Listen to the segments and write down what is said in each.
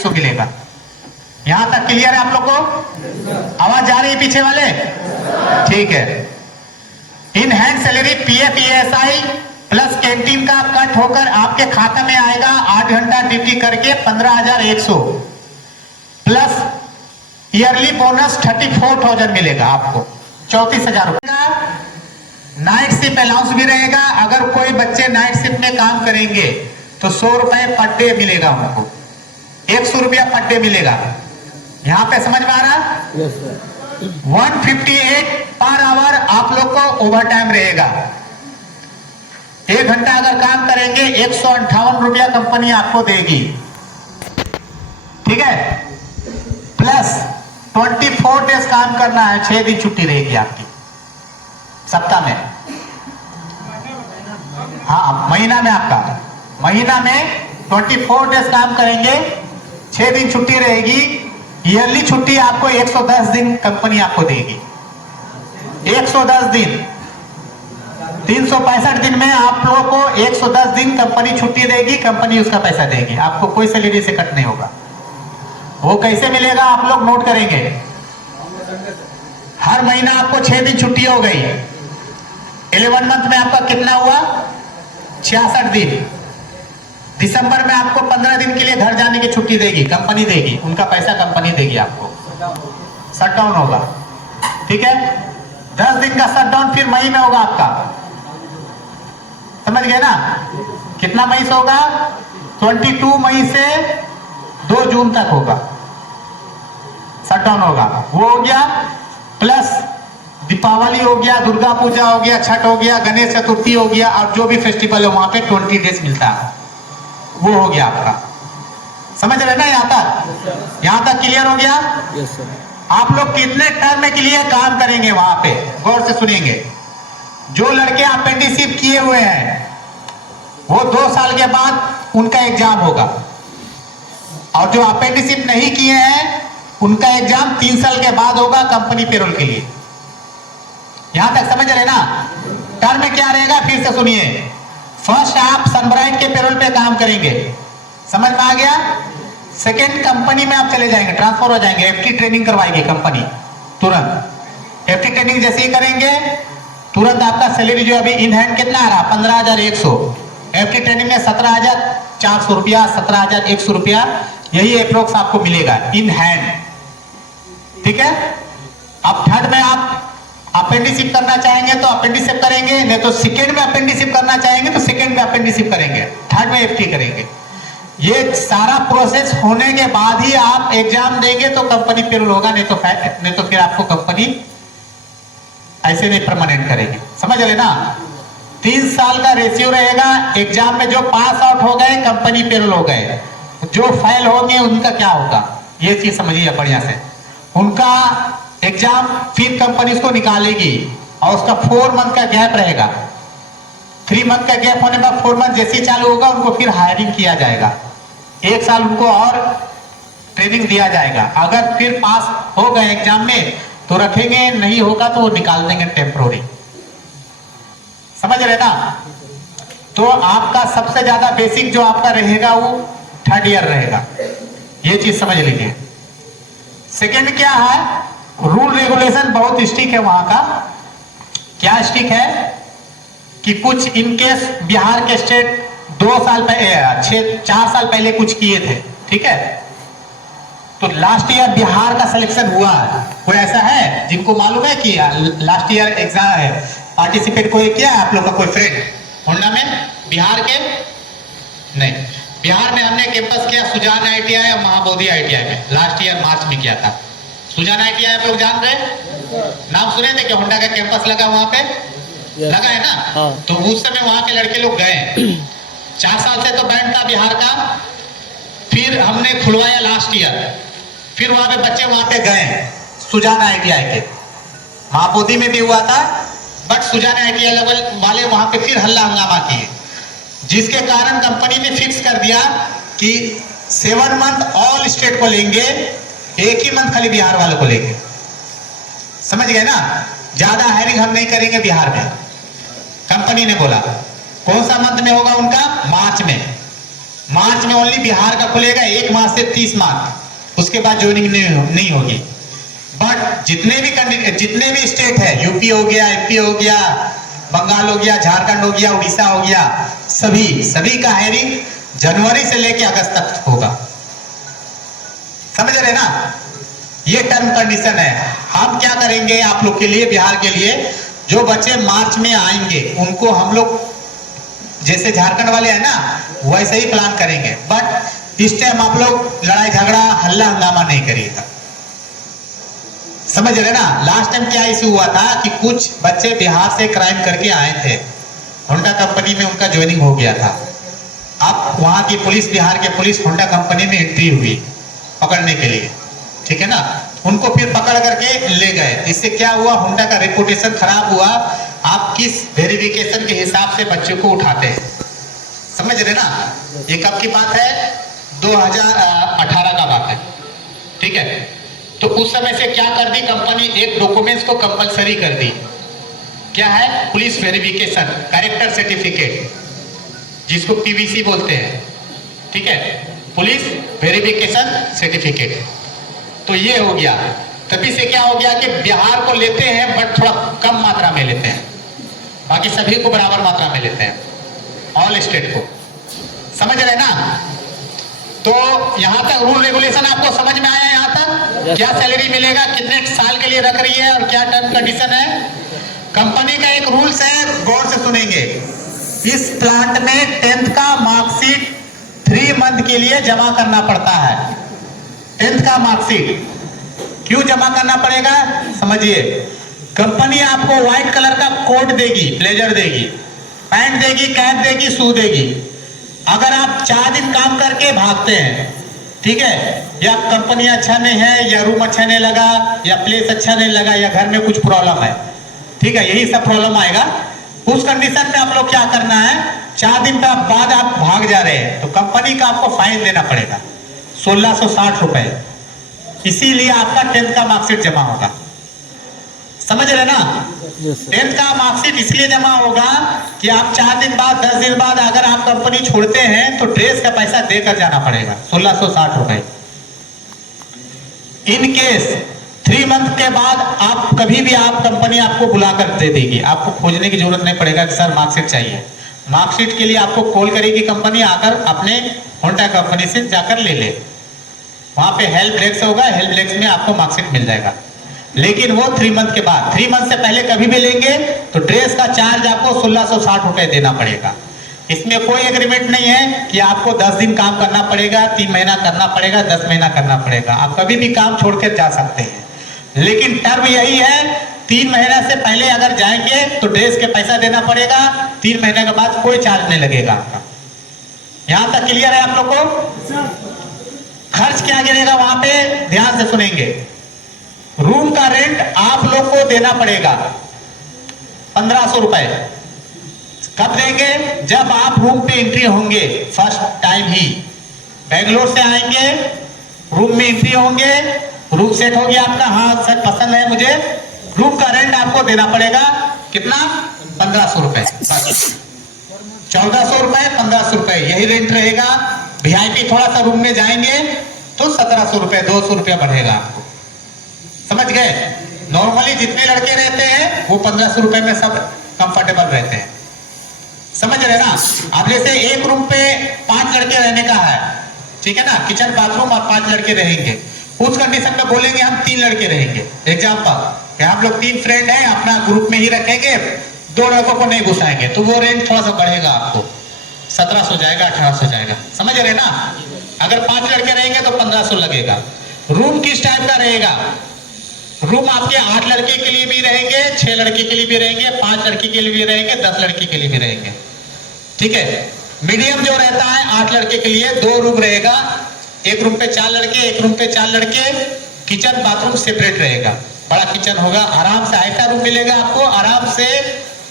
100 मिलेगा। यहां तक क्लियर है आप लोग को? आवाज जा रही है पीछे वाले? ठीक है। In hand salary PF ESI plus canteen का कट होकर आपके खाते में आएगा 8 घंटा ड्यूटी करके 15,100 प्लस ईयरली बोनस 34,000 मिलेगा आपको, 34,000 रुपए का। नाइट शिफ्ट अलाउंस भी रहेगा। अगर कोई बच्चे नाइट शिफ्ट में काम करेंगे तो 100 रुपए पर डे मिलेगा उनको, 100 रुपया पर डे मिलेगा। यहां पे समझ में आ रहा? Yes sir. 158 पर आवर आप लोग को ओवर टाइम रहेगा। 1 घंटा अगर काम करेंगे 158 रुपया कंपनी आपको देगी, ठीक है। प्लस 24 डेज काम करना है, 6 दिन छुट्टी रहेगी आपकी सप्ताह में। हाँ, महीना में आपका, महीना में 24 डेज काम करेंगे, 6 दिन छुट्टी रहेगी। ईयरली छुट्टी आपको 110 दिन कंपनी आपको देगी, 110 दिन। 365 दिन में आप लोगों को 110 दिन कंपनी छुट्टी देगी, कंपनी उसका पैसा देगी, आपको कोई सैलरी से कट नहीं होगा। वो कैसे मिलेगा आप लोग नोट करेंगे। हर महीना आपको 6 दिन छुट्टी हो गई, 11 मंथ में आपका कितना हुआ? 66 दिन। दिसंबर में आपको 15 दिन के लिए घर जाने की छुट्टी देगी, कंपनी देगी, उनका पैसा कंपनी देगी आपको, शटडाउन होगा, ठीक है। 10 दिन का शटडाउन फिर मई में होगा आपका, समझ गए ना? कितना मई से होगा? 22 मई से 2 जून तक होगा, शटडाउन होगा। वो हो गया। प्लस दीपावली हो गया, दुर्गा पूजा हो गया, छठ हो गया, गणेश चतुर्थी हो गया, और जो भी फेस्टिवल है वहां पे 20 डेज मिलता है, वो हो गया आपका। समझ रहे ना? यहां तक क्लियर हो गया? Yes sir. आप लोग कितने टर्म के लिए काम करेंगे वहां पे, गौर से सुनेंगे। जो लड़के अपेंडिसिप किए हुए हैं वो 2 साल के बाद उनका एग्जाम होगा, और जो अपेंडिसिप नहीं किए हैं उनका एग्जाम 3 साल के बाद होगा कंपनी पेरोल के लिए। यहां तक समझ रहे ना? टर्म में क्या रहेगा फिर से सुनिए। फर्स्ट आप सनब्राइट के पेरोल पे काम करेंगे, समझ में आ गया। सेकेंड कंपनी में आप चले जाएंगे, ट्रांसफर हो जाएंगे, एफटी ट्रेनिंग करवाएगी कंपनी तुरंत। एफटी ट्रेनिंग जैसे ही करेंगे तुरंत आपका सैलरी जो अभी इन हैंड कितना आ रहा? 15,100। एफटी ट्रेनिंग में 17,400 रुपया, 17,100 रुपया, यही अप्रोक्स आपको मिलेगा इन हैंड, ठीक है। अब थर्ड में आप अपेंडिसिप करना चाहेंगे तो अपेंडिसिप करेंगे, नहीं तो सेकेंड में अपेंडिसिप करना चाहेंगे तो सेकेंड में अपेंडिसिप करेंगे, थर्ड में एफटी करेंगे। ये सारा प्रोसेस होने के बाद ही आप एग्जाम देंगे तो कंपनी पेरोल होगा, नहीं तो फिर आपको कंपनी ऐसे नहीं परमानेंट करेगी, समझ रहे ना? 3 साल का रेशियो रहेगा। एग्जाम में जो पास आउट हो गए कंपनी पेरोल हो गए, जो फेल होंगे उनका क्या होगा, ये चीज समझिए बढ़िया से। उनका एग्जाम फिर कंपनी उसको निकालेगी और उसका 4 मंथ का गैप रहेगा। 3 मंथ का गैप होने बाद 4 मंथ जैसे चालू होगा उनको फिर हायरिंग किया जाएगा, 1 साल उनको और ट्रेनिंग दिया जाएगा। अगर फिर पास हो गए एग्जाम में तो रखेंगे, नहीं होगा तो वो निकाल देंगे टेम्पोररी, समझ रहे ना? तो आपका सबसे ज्यादा बेसिक जो आपका रहेगा वो 3rd ईयर रहेगा, ये चीज समझ लीजिए। सेकेंड क्या है, रूल रेगुलेशन बहुत स्ट्रिक्ट है वहां का। क्या स्ट्रिक्ट है कि कुछ इनकेस बिहार के स्टेट 2 साल पहले 4 साल पहले कुछ किए थे, ठीक है, तो लास्ट ईयर बिहार का सिलेक्शन हुआ है। कोई ऐसा है जिनको मालूम है कि लास्ट ईयर एग्जाम है पार्टिसिपेट कोई किया आप लोग का? कोई फ्रेंड होंडा में बिहार के? नहीं, बिहार में हमने कैंपस किया सुजान ITI और महाबोधि ITI में, लास्ट ईयर मार्च में किया था। सुजान ITI आप लोग जान रहे, नाम सुने थे कि होंडा का कैंपस लगा वहां पे? लगा है ना? हाँ। तो उस समय वहां के लड़के लोग गए, 4 साल से तो बैंड था बिहार का, फिर हमने खुलवाया लास्ट ईयर, फिर वहां पे बच्चे वहां पे गए सुजान ITI के। महाबोधि में भी हुआ था, बट सुजान ITI लेवल वाले वहां पे फिर हल्ला हंगामा किए, जिसके कारण कंपनी ने फिक्स कर दिया कि 7 मंथ ऑल स्टेट को लेंगे, 1 ही मंथ खाली बिहार वालों को लेंगे, समझ गए ना? ज्यादा हायरिंग हम नहीं करेंगे बिहार में, कंपनी ने बोला। कौन सा मंथ में होगा उनका? मार्च में। मार्च में ओनली बिहार का खुलेगा 1 मार्च से 30 मार्च, उसके बाद ज्वाइनिंग नहीं होगी। बट जितने भी स्टेट है, यूपी हो गया, एमपी हो गया, बंगाल हो गया, झारखंड हो गया, उड़ीसा हो गया, सभी का हायरिंग जनवरी से लेके अगस्त तक होगा। समझ रहे ना? ये टर्म कंडीशन है। हम क्या करेंगे आप लोग के लिए, बिहार के लिए, जो बच्चे मार्च में आएंगे उनको हम लोग जैसे झारखंड वाले हैं ना वैसे ही प्लान करेंगे। बट इस टाइम आप लोग लड़ाई झगड़ा हल्ला हंगामा नहीं करिएगा। समझ रहे ना? लास्ट टाइम क्या इशू हुआ था कि कुछ बच्चे बिहार से क्राइम करके आए थे, होंडा कंपनी में उनका ज्वाइनिंग हो गया था। अब वहां की पुलिस, बिहार के पुलिस होंडा कंपनी में एंट्री हुई पकड़ने के लिए, ठीक है ना? उनको फिर पकड़ करके ले गए। इससे क्या हुआ, होंडा का रेपुटेशन खराब हुआ। आप किस वेरिफिकेशन के हिसाब से बच्चों को उठाते हैं, समझ रहे ना? ये कब की बात है? 2018 का बात है, ठीक है? तो उस समय से क्या कर दी कंपनी, एक डॉक्यूमेंट्स को कंपलसरी कर दी। क्या है? पुलिस वेरिफिकेशन, कैरेक्टर सर्टिफिकेट, जिसको पीवीसी बोलते हैं, ठीक है? Police verification certificate. तो ये हो गया। तभी से क्या हो गया कि बिहार को लेते हैं बट थोड़ा कम मात्रा में लेते हैं, बाकी सभी को बराबर मात्रा में लेते हैं, ऑल स्टेट को। समझ रहे ना? तो यहां तक रूल रेगुलेशन आपको समझ में आया? यहां तक क्या सैलरी मिलेगा, कितने साल के लिए रख रही है और क्या टर्म कंडीशन है। कंपनी का एक रूल्स है, गौर से सुनेंगे। इस प्लांट में 10th का मार्कशीट 3 मंथ के लिए जमा करना पड़ता है। 10th का मार्कशीट क्यों जमा करना पड़ेगा, समझिए। कंपनी आपको व्हाइट कलर का कोट देगी, ब्लेजर देगी, पैंट देगी, कैप देगी, शू देगी। अगर आप 4 दिन काम करके भागते हैं, ठीक है, या कंपनी अच्छा नहीं है, या रूम अच्छा नहीं लगा, या प्लेस अच्छा नहीं लगा, या घर में कुछ प्रॉब्लम है, ठीक है, यही सब प्रॉब्लम आएगा। उस कंडीशन में आप लोग क्या करना है, 4 दिन का बाद आप भाग जा रहे हैं तो कंपनी का आपको फाइन देना पड़ेगा 1660 रुपए। इसीलिए आपका 10th का मार्कशीट जमा होगा। समझ रहे ना? 10th का मार्कशीट इसलिए जमा होगा कि आप 4 दिन बाद, 10 दिन बाद अगर आप कंपनी छोड़ते हैं तो ड्रेस का पैसा देकर जाना पड़ेगा 1660 रुपए। इन केस 3 मंथ के बाद आप कभी भी, आप कंपनी आपको बुलाकर दे देगी, आपको खोजने की जरूरत नहीं पड़ेगा कि सर मार्कशीट चाहिए। मार्कशीट के लिए आपको कॉल करेगी कंपनी, आकर अपने होंडा कंपनी से जाकर ले ले। वहां पे हेल्प डेस्क होगा, हेल्प डेस्क में आपको मार्कशीट मिल जाएगा। लेकिन वो 3 मंथ के बाद, 3 मंथ से पहले कभी भी लेंगे तो ड्रेस का चार्ज आपको 1660 रुपए देना पड़ेगा। इसमें कोई एग्रीमेंट नहीं है कि आपको 10 दिन काम करना पड़ेगा, 3 महीना करना पड़ेगा, 10 महीना करना पड़ेगा। आप कभी भी काम छोड़कर जा सकते हैं, लेकिन टर्म यही है, 3 महीना से पहले अगर जाएंगे तो ड्रेस के पैसा देना पड़ेगा, 3 महीने के बाद कोई चार्ज नहीं लगेगा आपका। यहां तक क्लियर है आप लोग को? खर्च क्या गिरेगा वहां पे, ध्यान से सुनेंगे। रूम का रेंट आप लोग को देना पड़ेगा 1500 रुपए। कब देंगे? जब आप रूम पे एंट्री होंगे, फर्स्ट टाइम ही। बेंगलोर से आएंगे, रूम में एंट्री होंगे, रूम सेट हो गया आपका, हाँ सर पसंद है मुझे, रूम का रेंट आपको देना पड़ेगा कितना? 1500 रुपए। 1400 रुपए, 1500 रुपए, यही रेंट रहेगा। वीआईपी थोड़ा सा रूम में जाएंगे तो 1700 रुपए, 200 रुपया बढ़ेगा आपको। समझ गए? नॉर्मली जितने लड़के रहते हैं वो 1500 रुपए में सब कंफर्टेबल रहते हैं। समझ रहे ना? अब जैसे एक रूम पे 5 लड़के रहने का है, ठीक है ना, किचन बाथरूम और 5 लड़के रहेंगे, उस कंडीशन में बोलेंगे हम 3 लड़के रहेंगे। एग्जाम्पल, हम लोग 3 फ्रेंड हैं, अपना ग्रुप में ही रखेंगे, 2 लड़कों को नहीं घुसाएंगे, तो वो रेंट थोड़ा सा बढ़ेगा आपको, 1700 जाएगा, 1800 जाएगा। समझ रहे ना? अगर 5 लड़के रहेंगे तो 1500 लगेगा। रूम किस टाइप का रहेगा? रूम आपके 8 लड़के के लिए भी रहेंगे, 6 लड़के के लिए भी रहेंगे, 5 लड़के के लिए भी रहेंगे, 10 लड़के के लिए भी रहेंगे, ठीक है। मीडियम जो रहता है 8 लड़के के लिए 2 रूम रहेगा, एक रूम पे 4 लड़के, एक रूम पे 4 लड़के, किचन बाथरूम सेपरेट रहेगा, बड़ा किचन होगा, आराम से ऐसा रूम मिलेगा आपको, आराम से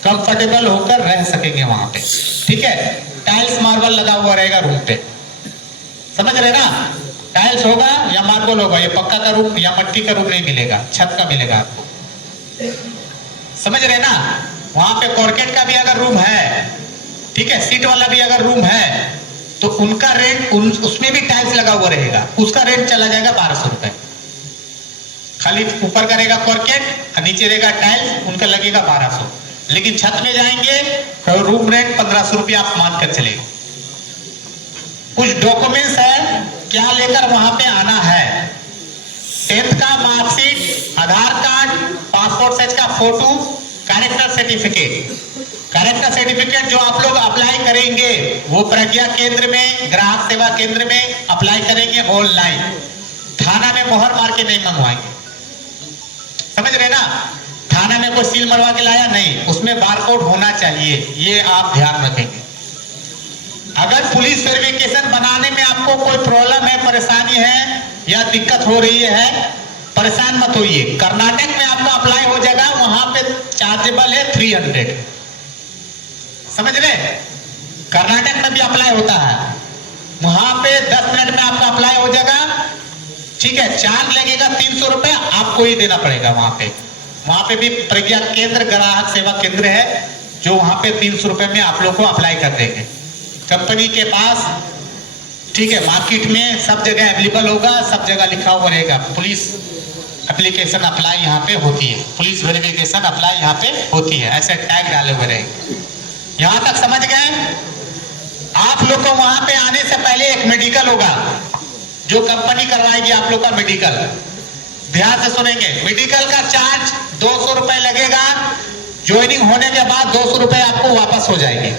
कंफर्टेबल होकर रह सकेंगे वहां पे, ठीक है। टाइल्स मार्बल लगा हुआ रहेगा रूम पे, समझ रहे ना? टाइल्स होगा या मार्बल होगा, ये पक्का का रूम या मट्टी का रूम नहीं मिलेगा, छत का मिलेगा आपको। समझ रहे ना? वहां पे कॉर्केट का भी अगर रूम है, ठीक है, सीट वाला भी अगर रूम है तो उनका रेट उसमें भी टाइल्स लगा हुआ रहेगा, उसका रेट चला जाएगा 1200 रुपए। खाली ऊपर का रहेगा कॉर्केट और नीचे रहेगा टाइल्स, उनका लगेगा 1200। लेकिन छत में जाएंगे तो रूम रेंट 1500 रुपया आप मान कर चलेगा। कुछ डॉक्यूमेंट्स है क्या लेकर वहां पे आना है, 10th का मार्कशीट, आधार कार्ड, पासपोर्ट साइज का photo, character certificate. Character certificate जो आप लोग अप्लाई करेंगे वो प्रज्ञा केंद्र में, ग्राहक सेवा केंद्र में अप्लाई करेंगे ऑनलाइन, थाना में मोहर मार के नहीं मंगवाएंगे, समझ रहे ना। थाना में कोई सील मरवा के लाया नहीं, उसमें बारकोड होना चाहिए, ये आप ध्यान रखेंगे। अगर पुलिस वेरिफिकेशन बनाने में आपको कोई प्रॉब्लम है, परेशानी है या दिक्कत हो रही है, परेशान मत होइए। कर्नाटक में आपका अप्लाई हो जाएगा, वहां पे चार्जेबल है 300, समझ रहे। कर्नाटक में भी अप्लाई होता है, वहां पे 10 मिनट में आपका अप्लाई हो जाएगा, ठीक है। चार्ज लगेगा 300 रुपए, आपको ही देना पड़ेगा। वहां पे भी प्रज्ञा केंद्र ग्राहक सेवा केंद्र है, जो वहां पे 300 रुपए में आप लोग को अप्लाई कर देंगे कंपनी के पास, ठीक है। मार्केट में सब जगह अवेलेबल होगा, सब जगह लिखा हुआ रहेगा पुलिस एप्लीकेशन अप्लाई यहाँ पे होती है, पुलिस वेरिफिकेशन अप्लाई यहाँ पे होती है, ऐसे टैग डाले हुए रहेंगे। यहाँ तक समझ गए। आप लोग को वहां पे आने से पहले एक मेडिकल होगा, जो कंपनी करवाएगी आप लोग का मेडिकल। ध्यान से सुनेंगे, मेडिकल का चार्ज 200 रुपए लगेगा, ज्वाइनिंग होने के बाद 200 रुपए आपको वापस हो जाएंगे।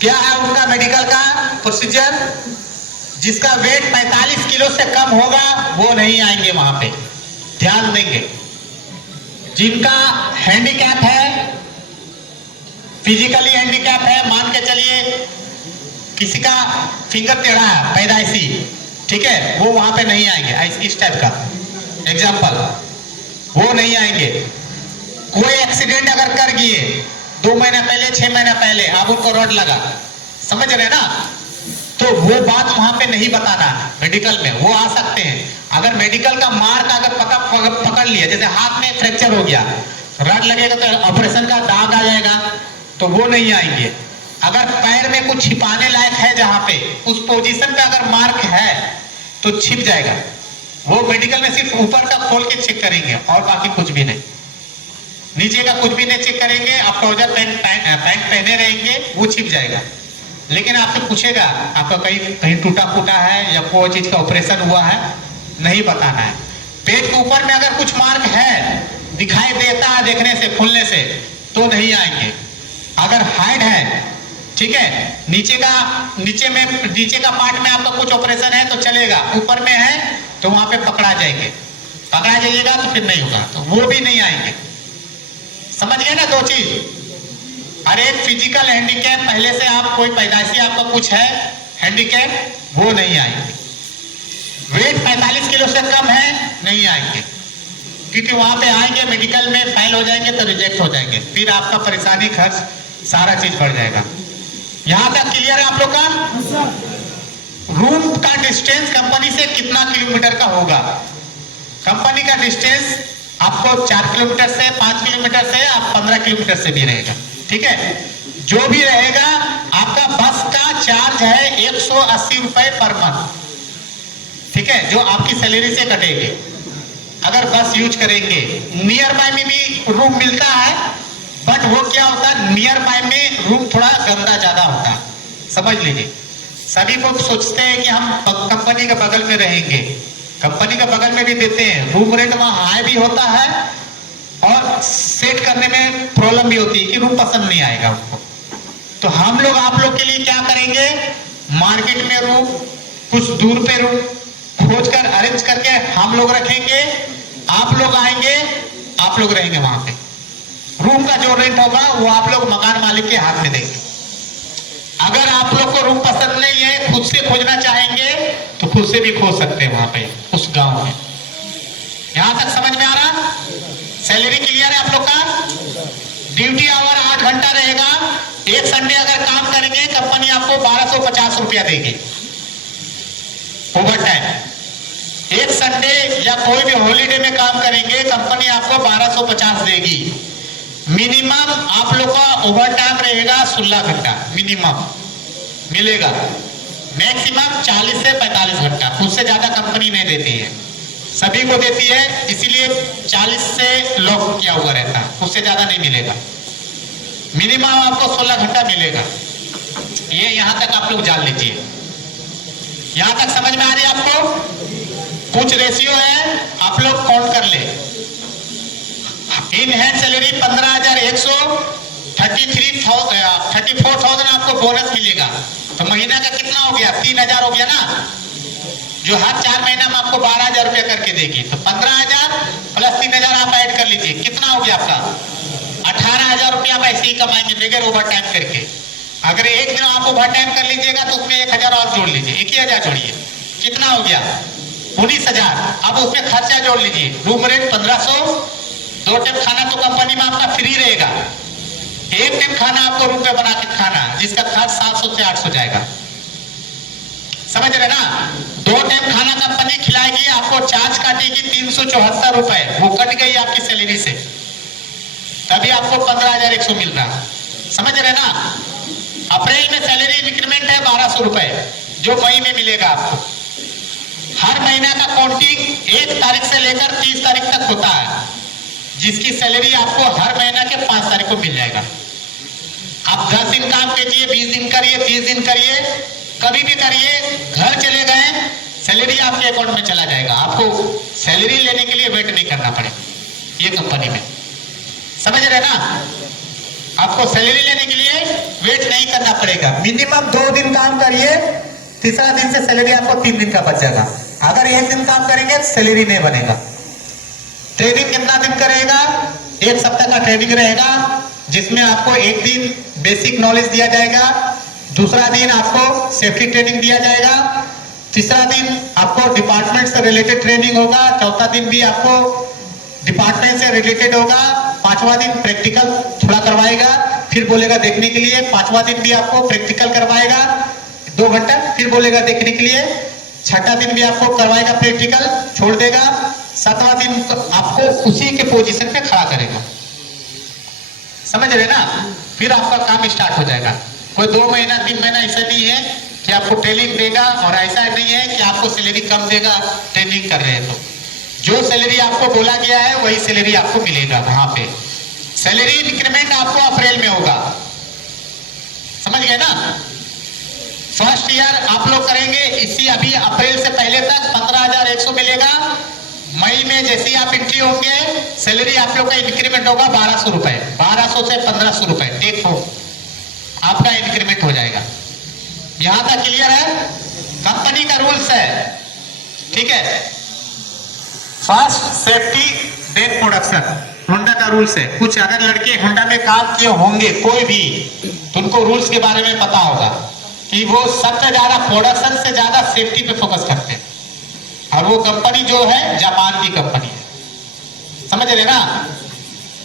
क्या है उनका मेडिकल का प्रोसीजर, जिसका वेट 45 किलो से कम होगा वो नहीं आएंगे वहां पे, ध्यान देंगे। जिनका हैंडीकैप है, फिजिकली हैंडीकैप है, मान के चलिए किसी का फिंगर टेढ़ा है पैदाइशी, ठीक है, वो वहां पे नहीं आएंगे। इस टाइप का एग्जांपल, वो नहीं आएंगे। कोई एक्सीडेंट अगर कर गए 2 महीना पहले, 6 महीना पहले, अब उनको रॉड लगा, समझ रहे ना, तो वो बात वहां पे नहीं बताना है। मेडिकल में वो आ सकते हैं, अगर मेडिकल का मार्क अगर पकड़ लिया, जैसे हाथ में फ्रैक्चर हो गया, रॉड लगेगा तो ऑपरेशन का दाग आ जाएगा, तो वो नहीं आएंगे। अगर पैर में कुछ छिपाने लायक है, जहां पे उस पोजीशन पे अगर मार्क है तो छिप जाएगा। वो मेडिकल में सिर्फ ऊपर का खोल के चेक करेंगे और बाकी कुछ भी नहीं, नीचे का कुछ भी नहीं चेक करेंगे। आप ट्राउजर पैंट पहने रहेंगे, वो छिप जाएगा। लेकिन आपसे पूछेगा आपका कहीं टूटा फूटा है या कोई चीज का ऑपरेशन हुआ है, नहीं बताना है। पेट के ऊपर में अगर कुछ मार्क है, दिखाई देता है देखने से, खुलने से, तो नहीं आएंगे। अगर हाइड है, ठीक है, नीचे का पार्ट में आपका कुछ ऑपरेशन है तो चलेगा, ऊपर में है तो वहां पे पकड़ा जाइएगा तो फिर नहीं होगा, तो वो भी नहीं आएंगे। समझ गए ना 2 चीज। अरे फिजिकल हैंडीकैप, पहले से आप कोई पैदाइशी आपका कुछ है हैंडीकैप, वो नहीं आएंगे। वेट 45 किलो से कम है, नहीं आएंगे, क्योंकि वहां पे आएंगे मेडिकल में फेल हो जाएंगे तो रिजेक्ट हो जाएंगे, फिर आपका परेशानी, खर्च, सारा चीज बढ़ जाएगा। यहां तक क्लियर है आप लोग का। रूम का डिस्टेंस कंपनी से कितना किलोमीटर का होगा? कंपनी का डिस्टेंस आपको 4 किलोमीटर से, 5 किलोमीटर से, आप 15 किलोमीटर से भी रहेगा, ठीक है। जो भी रहेगा, आपका बस का चार्ज है 180 रुपए पर मंथ, ठीक है, जो आपकी सैलरी से कटेगी अगर बस यूज करेंगे। नियर बाय में भी रूम मिलता है, बट वो क्या होता है, नियर बाय में रूम थोड़ा गंदा ज्यादा होता है, समझ लीजिए। सभी लोग सोचते हैं कि हम कंपनी के बगल में रहेंगे, कंपनी के बगल में भी देते हैं, रूम रेंट वहां हाई भी होता है और सेट करने में प्रॉब्लम भी होती है कि रूम पसंद नहीं आएगा उनको। तो हम लोग आप लोग के लिए क्या करेंगे, मार्केट में रूम, कुछ दूर पे रूम खोज कर अरेंज करके हम लोग रखेंगे, आप लोग आएंगे, आप लोग रहेंगे वहां पे। रूम का जो रेंट होगा वो आप लोग मकान मालिक के हाथ में देंगे। अगर आप लोग को रूम पसंद नहीं है, खुद से खोजना चाहेंगे तो खुद से भी खोज सकते हैं वहां पे, उस गांव में। यहां तक समझ में आ रहा? सैलरी क्लियर है आप लोग का? ड्यूटी आवर 8 घंटा रहेगा। एक संडे अगर काम करेंगे, कंपनी आपको 1250 रुपया देगी ओवर टाइम। एक संडे या कोई भी हॉलीडे में काम करेंगे, कंपनी आपको 1250 देगी। मिनिमम आप लोग का ओवर टाइम रहेगा 16 घंटा, मिलेगा। मैक्सिमम 40 से 45 घंटा, उससे ज्यादा कंपनी नहीं देती है, सभी को देती है, इसीलिए 40 से लॉक किया हुआ रहता है, उससे ज्यादा नहीं मिलेगा। मिनिमम आपको 16 घंटा मिलेगा। ये यहां तक आप लोग जान लीजिए। यहां तक समझ में आ रही है आपको? कुछ रेशियो है, आप लोग काउंट कर ले। इन हैंड सैलरी 15,100, 34,000 आपको बोनस मिलेगा, तो महीना का कितना हो गया? 3,000 हो गया ना, जो हर 4 महीना में आपको 12,000 रुपया करके देगी, तो 15,000 प्लस 3,000 आप ऐड कर लीजिए, कितना हो गया आपका? 18,000 रुपया आप ऐसे ही कमाएंगे बगैर ओवर टाइम करके। अगर एक दिन आप ओवर टाइम कर लीजिएगा तो उसमें 1,000 और जोड़ लीजिए, 21,000 जोड़िए, कितना हो गया? 19,000। अब उसमें खर्चा जोड़ लीजिए, रूम रेंट 1,500, 2 टाइम खाना तो कंपनी में आपका फ्री रहेगा, 1 टाइम खाना आपको रूम पे बना के खाना, जिसका खर्च 700 से 800 जाएगा। समझ रहे ना? 2 टाइम खाना कंपनी खिलाएगी, आपको चार्ज काटेगी 374 रुपए, वो कट गई आपकी सैलरी से, तभी आपको 15,100 मिल रहा। समझ रहे ना? अप्रैल में सैलरी इंक्रीमेंट है 1,200 रुपए, जो मई में मिलेगा आपको। हर महीना का काउंटिंग 1 तारीख से लेकर 30 तारीख तक होता है, जिसकी सैलरी आपको हर महीना के 5 तारीख को मिल जाएगा। आप 10 दिन काम कीजिए, 20 दिन करिए, 30 दिन करिए, कभी भी करिए, घर चले गए सैलरी आपके अकाउंट में चला जाएगा। आपको सैलरी लेने के लिए वेट नहीं करना पड़ेगा ये कंपनी में। समझ रहे ना? आपको सैलरी लेने के लिए वेट नहीं करना पड़ेगा। मिनिमम 2 दिन काम करिए, तीसरा दिन से सैलरी आपको 3 दिन का बच जाएगा। अगर 1 दिन काम करेंगे सैलरी नहीं बनेगा। ट्रेनिंग कितना दिन करेगा? 1 सप्ताह का ट्रेनिंग रहेगा, जिसमें आपको 1 दिन बेसिक नॉलेज दिया जाएगा, दूसरा दिन आपको सेफ्टी ट्रेनिंग दिया जाएगा, तीसरा दिन आपको डिपार्टमेंट से रिलेटेड ट्रेनिंग होगा, चौथा दिन भी आपको डिपार्टमेंट से रिलेटेड होगा, 5वां दिन प्रैक्टिकल थोड़ा करवाएगा, फिर बोलेगा देखने के लिए, 5वां दिन भी आपको प्रैक्टिकल करवाएगा 2 घंटा, फिर बोलेगा देखने के लिए, 6ठा दिन भी आपको करवाएगा प्रैक्टिकल, छोड़ देगा, 7वां दिन तो आपको उसी के पोजीशन पे खड़ा करेगा। समझ रहे ना? फिर आपका काम स्टार्ट हो जाएगा। कोई 2 महीना 3 महीना ऐसा नहीं है कि आपको ट्रेनिंग देगा, और ऐसा नहीं है कि आपको सैलरी कम देगा ट्रेनिंग कर रहे हैं तो। जो सैलरी आपको बोला गया है वही सैलरी आपको मिलेगा। वहां पे सैलरी इंक्रीमेंट आपको अप्रैल में होगा। समझ गए ना? फर्स्ट ईयर आप लोग करेंगे इसी अभी अप्रैल से पहले तक 15,100 मिलेगा। मई में जैसे ही आप एंट्री होंगे सैलरी आप लोग का इंक्रीमेंट होगा 1,200 रुपए, 1,200 से 1,500 रुपए टेक होम आपका इंक्रीमेंट हो जाएगा। यहां तक क्लियर है? कंपनी का रूल्स है, ठीक है? First safety then production, Honda का रूल्स है। कुछ अगर लड़के होंडा में काम किए होंगे कोई भी, तो उनको रूल्स के बारे में पता होगा कि वो सबसे ज्यादा प्रोडक्शन से ज्यादा सेफ्टी पे फोकस करते हैं, और वो कंपनी जो है जापान की कंपनी है। समझ रहे ना?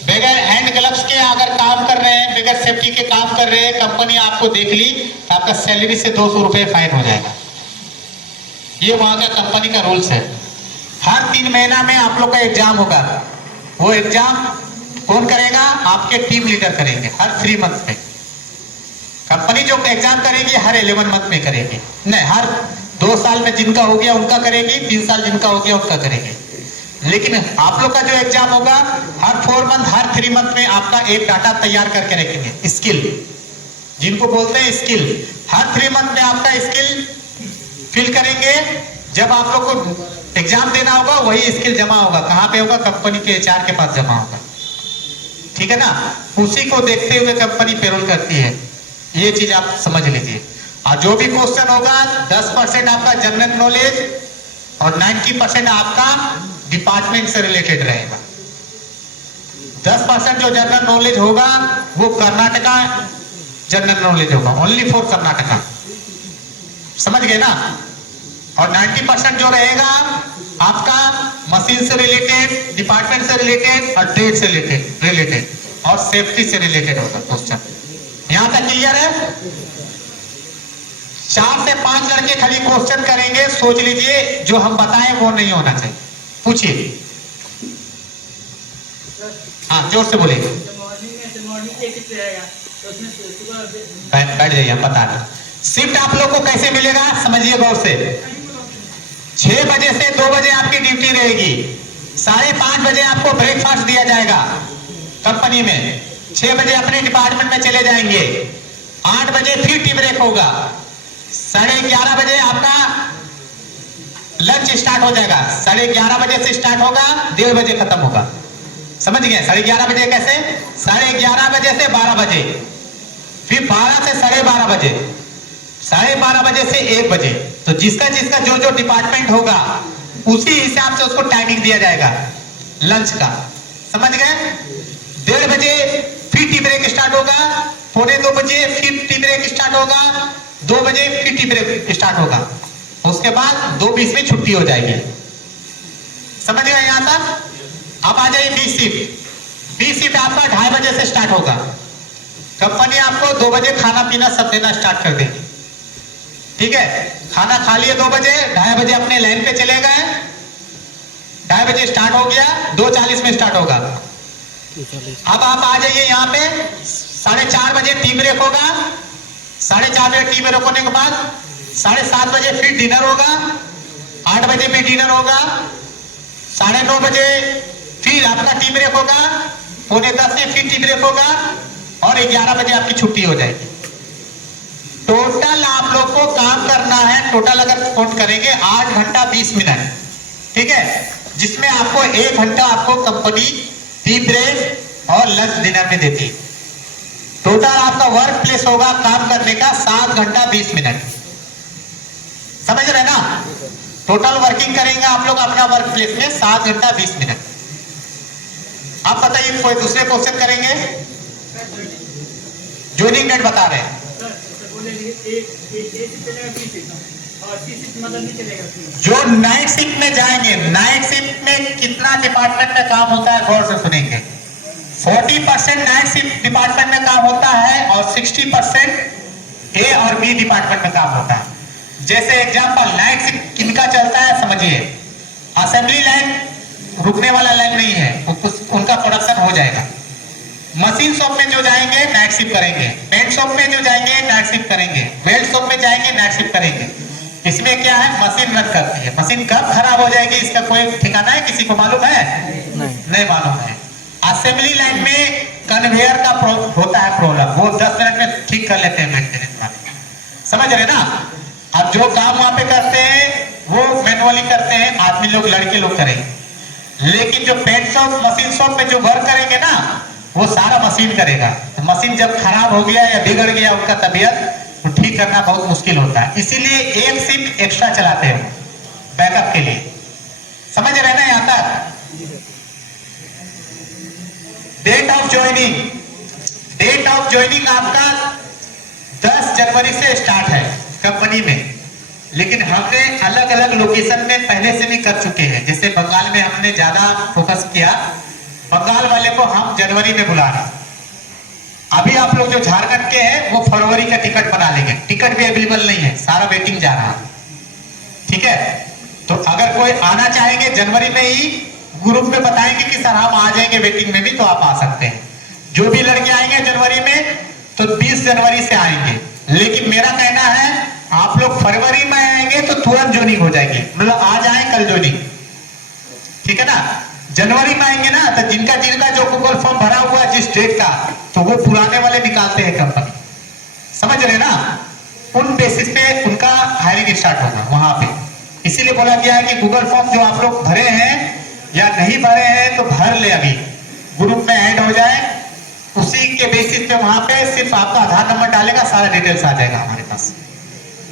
बगैर हैंड ग्लव्स के अगर काम कर रहे हैं, बगैर सेफ्टी के काम कर रहे हैं, कंपनी आपको देख ली तो आपका सैलरी से 200 रुपए फाइन हो जाएगा। ये वहां का कंपनी का रूल्स है। हर 3 महीना में आप लोग का एग्जाम होगा। वो एग्जाम कौन करेगा? आपके टीम लीडर करेंगे हर 3 मंथ में। कंपनी जो एग्जाम करेगी हर 11 मंथ में करेगी, नहीं हर 2 साल में जिनका हो गया उनका करेगी, 3 साल जिनका हो गया उनका करेगी। लेकिन आप लोग का जो एग्जाम होगा हर 4 मंथ, हर 3 मंथ में आपका एक डाटा तैयार करके रखेंगे, स्किल जिनको बोलते हैं स्किल। हर 3 मंथ में आपका स्किल फिल करेंगे। जब आप लोग को एग्जाम देना होगा वही स्किल जमा होगा। कहां पे होगा? कंपनी के HR के पास जमा होगा। ठीक है ना? उसी को देखते हुए कंपनी पेरोल करती है। ये चीज आप समझ लीजिए। और जो भी क्वेश्चन होगा 10% आपका जनरल नॉलेज और 90% आपका डिपार्टमेंट से रिलेटेड रहेगा। 10% जो जनरल नॉलेज होगा वो कर्नाटका जनरल नॉलेज होगा, ओनली फॉर कर्नाटका। समझ गए ना? और 90% जो रहेगा आपका मशीन से रिलेटेड, डिपार्टमेंट से रिलेटेड और ट्रेड से रिलेटेड और सेफ्टी से रिलेटेड होगा क्वेश्चन। यहां तक क्लियर है? 4 से 5 लड़के खाली क्वेश्चन करेंगे, सोच लीजिए जो हम बताएं वो नहीं होना चाहिए। पूछिए। हाँ जोर से बोलिए। बैठ जाइए, हम बता दें। शिफ्ट आप लोग को कैसे मिलेगा समझिए गौर से। 6 बजे से 2 बजे आपकी ड्यूटी रहेगी, 5:30 बजे आपको ब्रेकफास्ट दिया जाएगा कंपनी में, 6 बजे अपने डिपार्टमेंट में चले जाएंगे, 8 बजे फिर टी ब्रेक होगा, 11:30 बजे आपका लंच स्टार्ट हो जाएगा, 11:30 बजे से स्टार्ट होगा, 1:30 बजे खत्म होगा। समझ गए? 11:30 बजे कैसे? 11:30 बजे से 12 बजे, फिर 12 से 12:30 बजे, 12:30 बजे से 1 बजे। तो जिसका जिसका जो जो डिपार्टमेंट होगा उसी हिसाब से उसको टाइमिंग दिया जाएगा लंच का। समझ गए? 1:30 बजे फिर टी ब्रेक स्टार्ट होगा, 1:45 बजे फिर टी ब्रेक स्टार्ट होगा, 2 बजे फिर टी ब्रेक स्टार्ट होगा, उसके बाद 2:20 में छुट्टी हो जाएगी। समझ गए यहां तक? अब आ जाइए बी शिफ्ट। बी शिफ्ट आपका 2:30 बजे से स्टार्ट होगा। कंपनी आपको 2 बजे खाना पीना सब देना स्टार्ट कर देगी। ठीक है, खाना खा लिए 2 बजे, 2:30 बजे अपने लाइन पे चले गए, 2:30 बजे स्टार्ट हो गया, 2:40 में स्टार्ट होगा। अब आप आ जाइए यहाँ पे, 4:30 बजे टी ब्रेक होगा, 4:30 बजे टी ब्रेक होने के बाद 7:30 बजे फिर डिनर होगा, 8 बजे भी डिनर होगा, 9:30 बजे फिर आपका टी ब्रेक होगा, 9:45 में फिर टी ब्रेक होगा और 11 बजे आपकी छुट्टी हो जाएगी। टोटल आप लोग को काम करना है, टोटल अगर काउंट करेंगे 8 घंटा 20 मिनट। ठीक है, जिसमें आपको 1 घंटा आपको कंपनी टी ब्रेक और लंच डिनर में देती है। टोटल आपका वर्क प्लेस होगा काम करने का 7 घंटा 20 मिनट। समझ रहे ना? टोटल वर्किंग करेंगे आप लोग अपना वर्क प्लेस में 7 घंटा 20 मिनट। आप बताइए कोई दूसरे क्वेश्चन करेंगे? ज्वाइनिंग डेट बता रहे हैं। जो नाइट शिफ्ट में जाएंगे, नाइट शिफ्ट में कितना डिपार्टमेंट में काम होता है गौर से सुनेंगे। 40% नाइट शिफ्ट डिपार्टमेंट में काम होता है और 60% ए और बी डिपार्टमेंट में काम होता है। जैसे एग्जांपल, नाइट शिफ्ट किनका चलता है समझिए। असेंबली लाइन रुकने वाला लाइन नहीं है, उनका प्रोडक्शन हो जाएगा। मशीन शॉप में जो जाएंगे नाइट शिफ्ट करेंगे, पेंट शॉप में जो जाएंगे नाइट शिफ्ट करेंगे, वेल्ड शॉप में जाएंगे नाइट शिफ्ट करेंगे। इसमें क्या है, मशीन रन करती है। मशीन कब खराब हो जाएगी इसका कोई ठिकाना है? किसी को मालूम है? नहीं मालूम है। असेंबली लाइन में कन्वेयर का होता है प्रॉब्लम, वो 10 मिनट में ठीक कर लेते हैं मेंटेनेंस वाले। समझ रहे ना? अब जो काम वहां पे करते हैं वो मैनुअली करते हैं, आदमी लोग लड़के लोग करेंगे। लेकिन जो पेंट शॉप मशीन शॉप में जो वर्क करेंगे ना वो सारा मशीन करेगा। तो मशीन जब खराब हो गया या बिगड़ गया उनका तबीयत, तो ठीक करना बहुत मुश्किल होता है। इसीलिए एक शिफ्ट एक्स्ट्रा चलाते हैं बैकअप के लिए। समझ रहे ना यहां तक? Date of joining, date of joining आपका 10 जनवरी से स्टार्ट है कंपनी में, लेकिन हमने अलग अलग लोकेशन में पहले से भी कर चुके हैं। जैसे बंगाल में हमने ज्यादा फोकस किया, बंगाल वाले को हम जनवरी में बुला रहे। अभी आप लोग जो झारखंड के हैं वो फरवरी का टिकट बना लेंगे, टिकट भी अवेलेबल नहीं है, सारा वेटिंग जा रहा है। ठीक है, तो अगर कोई आना चाहेंगे जनवरी में ही ग्रुप में बताएंगे कि सर हम आ जाएंगे वेटिंग में भी, तो आप आ सकते हैं। जो भी लड़के आएंगे जनवरी में तो 20 जनवरी से आएंगे। लेकिन मेरा कहना है आप लोग फरवरी में आएंगे तो तुरंत ज्वाइनिंग हो जाएगी, मतलब आज आए कल ज्वाइनिंग। ठीक है ना? जनवरी में आएंगे ना तो जिनका जिनका जो गूगल फॉर्म भरा हुआ है जिस डेट का, तो वो पुराने वाले निकालते हैं कंपनी। समझ रहे ना? उन बेसिस पे उनका हायरिंग स्टार्ट होगा वहां पे। इसीलिए बोला गया है कि गूगल फॉर्म जो आप लोग भरे हैं या नहीं भरे हैं तो भर ले, अभी ग्रुप में ऐड हो जाए। उसी के बेसिस पे वहां पे सिर्फ आपका आधार नंबर डालेगा, सारा डिटेल्स आ जाएगा हमारे पास।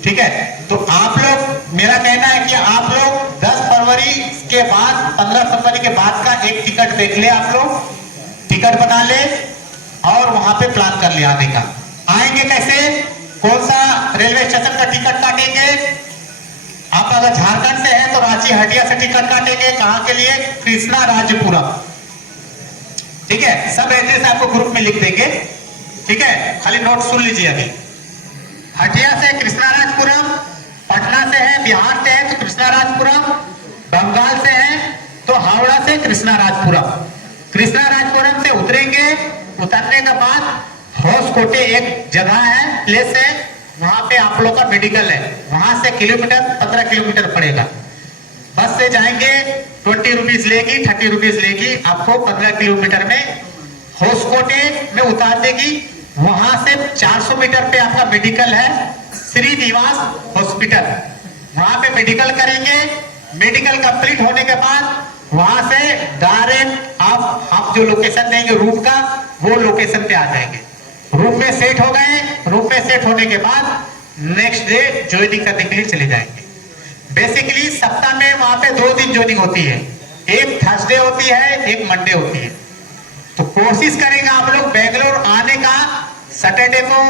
ठीक है, तो आप लोग, मेरा कहना है कि आप लोग 10 फरवरी के बाद 15 फरवरी के बाद का एक टिकट देख ले, आप लोग टिकट बना ले और वहां पे प्लान कर ले आने का। आएंगे कैसे, कौन सा रेलवे स्टेशन का टिकट काटेंगे? आप अगर झारखंड से हैं तो रांची हटिया से टिकट काटेंगे। कहां के लिए? कृष्णा राजपुरम। ठीक है, सब एड्रेस आपको ग्रुप में लिख देंगे। ठीक है, खाली नोट सुन लीजिए। अभी हटिया से कृष्णा राजपुरम, पटना से है, बिहार से है तो कृष्णा राजपुरम, बंगाल से है तो हावड़ा से कृष्णा राजपुरम। कृष्णा राजपुरम से उतरेंगे, उतरने के बाद होसकोटे एक जगह है, प्लेस है, वहां पे आप लोग का मेडिकल है, वहां से किलोमीटर 15 किलोमीटर पड़ेगा। बस से जाएंगे 20 रुपीज लेगी, 30 रुपीज लेगी, आपको 15 किलोमीटर में होसकोटे में उतार देगी। वहां से 400 मीटर पे आपका मेडिकल है, श्रीनिवास हॉस्पिटल। वहां पे मेडिकल करेंगे। मेडिकल कंप्लीट होने के बाद वहां से डायरेक्ट आप जो लोकेशन देंगे रूम का, वो लोकेशन पे आ जाएंगे। रूम में सेट हो गए। रूम में सेट होने के बाद नेक्स्ट डे ज्वाइनिंग करने के लिए चले जाएंगे। बेसिकली सप्ताह में वहां पे 2 दिन ज्वाइनिंग होती है, एक थर्सडे होती है, एक मंडे होती है। तो कोशिश करेंगे आप लोग बेंगलोर आने का। सैटरडे को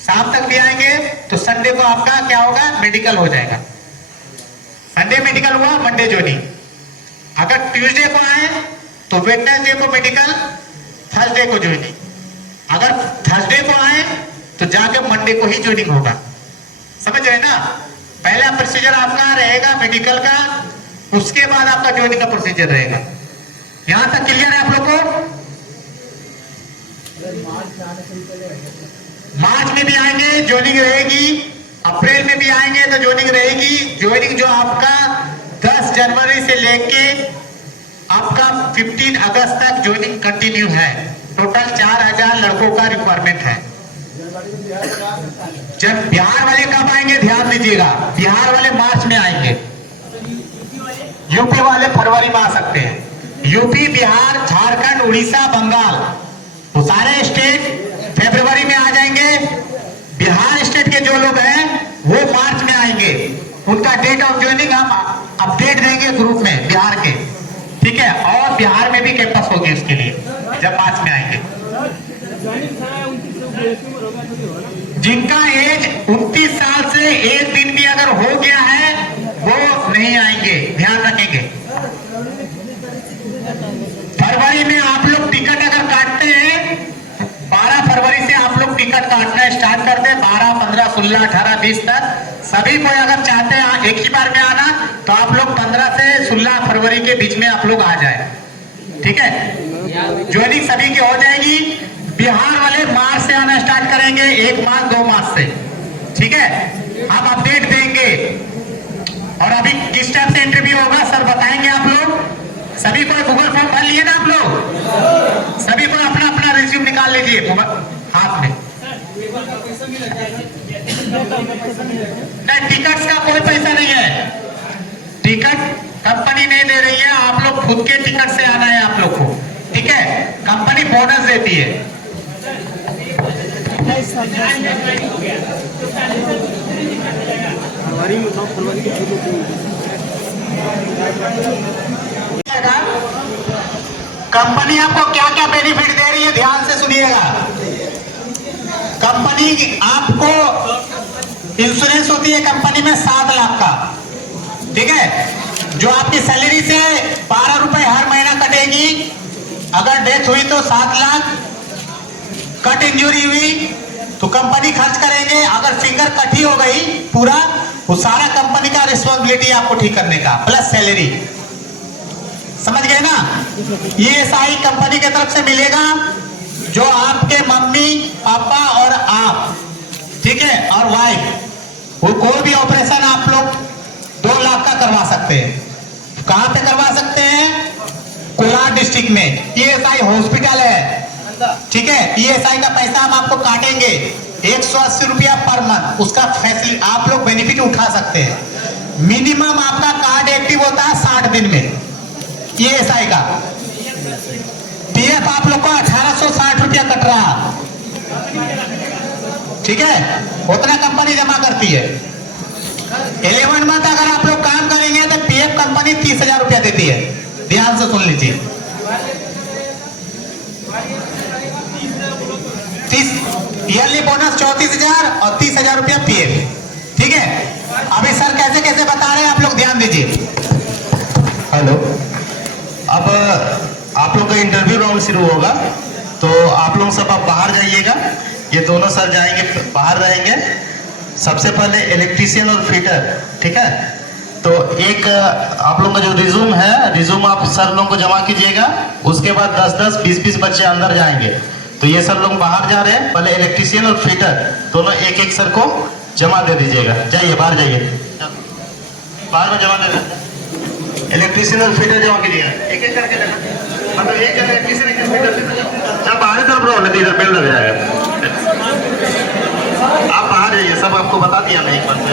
शाम तक भी आएंगे तो संडे को आपका क्या होगा, मेडिकल हो जाएगा। संडे मेडिकल हुआ, मंडे ज्वाइनिंग। अगर ट्यूसडे को आए तो वेडनेसडे को मेडिकल, थर्सडे को ज्वाइनिंग। अगर थर्सडे को आए तो जाके मंडे को ही ज्वाइनिंग होगा। समझ रहे ना? पहला प्रोसीजर आपका रहेगा मेडिकल का, उसके बाद आपका ज्वाइनिंग का प्रोसीजर रहेगा। यहां तक क्लियर है आप लोग को? मार्च में भी आएंगे ज्वाइनिंग रहेगी, अप्रैल में भी आएंगे तो ज्वाइनिंग रहेगी। ज्वाइनिंग जो आपका 10 जनवरी से लेके आपका 15 अगस्त तक ज्वाइनिंग कंटिन्यू है। टोटल 4000 लड़कों का रिक्वायरमेंट है। जब बिहार वाले कब आएंगे ध्यान दीजिएगा, बिहार वाले मार्च में आएंगे, यूपी वाले फरवरी में आ सकते हैं। यूपी, बिहार, झारखंड, उड़ीसा, बंगाल, वो सारे स्टेट फरवरी में आ जाएंगे। बिहार स्टेट के जो लोग हैं वो मार्च में आएंगे। उनका डेट ऑफ ज्वाइनिंग हम अपडेट देंगे ग्रुप में बिहार के, ठीक है? और बिहार में भी कैंपस होगी उसके लिए जब मार्च में आएंगे। जिनका एज 29 साल से एक दिन भी अगर हो गया है वो नहीं आएंगे, ध्यान रखेंगे। फरवरी में आप लोग टिकट अगर काटते हैं, 12 फरवरी से आप लोग टिकट काटना स्टार्ट कर दे। 12, 15, 16, 18, 20 तक सभी को अगर चाहते हैं एक ही बार में आना तो आप लोग 15 से 16 फरवरी के बीच में आप लोग आ जाए, ठीक है? ज्वाइनिंग सभी की हो जाएगी। बिहार वाले मार्च से आना स्टार्ट करेंगे, 1 मार्च 2 मार्च से, ठीक है? हम अपडेट देंगे। और अभी किस टाइप से इंटरव्यू होगा सर बताएंगे आप लोग। सभी को गूगल फॉर्म भर लिए ना आप लोग? सभी को अपना अपना रिज्यूम निकाल लीजिए हाथ में। नहीं, टिकट्स का कोई पैसा नहीं है। टिकट कंपनी नहीं दे रही है, आप लोग खुद के टिकट से आना है आप लोग को, ठीक है? कंपनी बोनस देती है। कंपनी आपको क्या क्या बेनिफिट दे रही है ध्यान से सुनिएगा। कंपनी आपको इंश्योरेंस होती है कंपनी में 7 लाख का, ठीक है? जो आपकी सैलरी से 12 रुपए हर महीना कटेगी। अगर डेथ हुई तो 7 लाख, कट इंजरी हुई तो कंपनी खर्च करेंगे। अगर फिंगर कट ही हो गई पूरा, वो सारा कंपनी का रिस्पॉन्सिबिलिटी आपको ठीक करने का, प्लस सैलरी। समझ गए ना? ESI कंपनी की तरफ से मिलेगा, जो आपके मम्मी पापा और आप, ठीक है, और वाइफ, वो कोई भी ऑपरेशन आप लोग 2 लाख का करवा सकते हैं। कहां पे करवा सकते हैं? कोलार डिस्ट्रिक्ट में ESI हॉस्पिटल है, ठीक है? ESI का पैसा हम आपको काटेंगे 180 रुपया पर मंथ। उसका फैसिलिटी आप लोग बेनिफिट उठा सकते हैं। मिनिमम आपका कार्ड एक्टिव होता है 60 दिन में ESI का। PF आप लोग को 1860 रुपया कट रहा, ठीक है? उतना कंपनी जमा करती है। 11 मंथ अगर आप लोग काम करेंगे तो PF कंपनी 30,000 रुपया देती है। ध्यान से सुन लीजिए। 30 ईयरली बोनस 34,000 और 30,000 रुपया PF, ठीक है? अभी सर कैसे कैसे बता रहे हैं आप लोग ध्यान दीजिए। हेलो, अब आप लोग का इंटरव्यू राउंड शुरू होगा, तो आप लोग सब अब बाहर जाइएगा। ये दोनों सर जाएंगे, बाहर रहेंगे। सबसे पहले इलेक्ट्रीशियन और फिटर, ठीक है? तो एक आप लोग का जो रिज्यूम है, रिज्यूम आप सर लोगों को जमा कीजिएगा। उसके बाद 10-10, 20-20 बच्चे अंदर जाएंगे। तो ये सर लोग बाहर जा रहे हैं, पहले इलेक्ट्रीशियन और फिटर दोनों एक एक सर को जमा दे दीजिएगा। जाइए बाहर जाइए, बाहर में जमा दे दीजिए। इलेक्ट्रीशियन और फिटर जमा कीजिएगा, एक एक करके देना, मतलब एक इलेक्ट्रीशियन एक फिटर जब बाहर तरफ रहो नहीं तो इधर बिल लग जाएगा। आप बाहर जाइए, सब आपको बता दिया मैं एक बार से।